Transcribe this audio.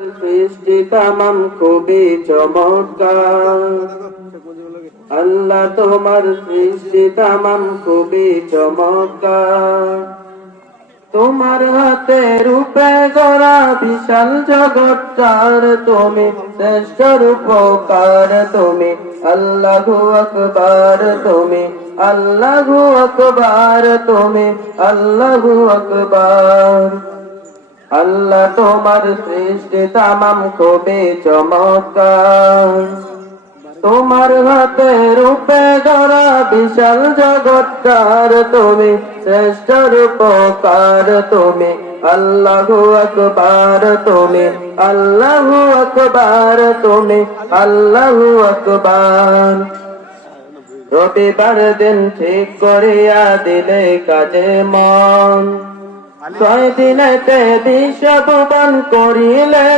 সৃষ্টি তামাম খুবই চমৎকার। আল্লাহ তোমার সৃষ্টি তামাম খুবই চমৎকার। তোমার হাতে রূপে গড়া বিশাল জগৎটার তুমি শ্রেষ্ঠ রূপকার। তুমি আল্লাহু আকবার, তুমি আল্লাহু আকবার, তুমি আল্লাহু আকবার। আল্লাহ তোমার সৃষ্টি তামাম খুবই চমৎকার। তোমার হাতে রূপে গড়া বিশাল জগৎটার তুমি শ্রেষ্ঠ রূপকার। তুমি আল্লাহু আকবার, তুমি আল্লাহু আকবার, তুমি আল্লাহু আকবার। রবিবার দিন ঠিক করিয়া দিলে কাজে মন, 6 দিনেতে 20 ভুবন করিলে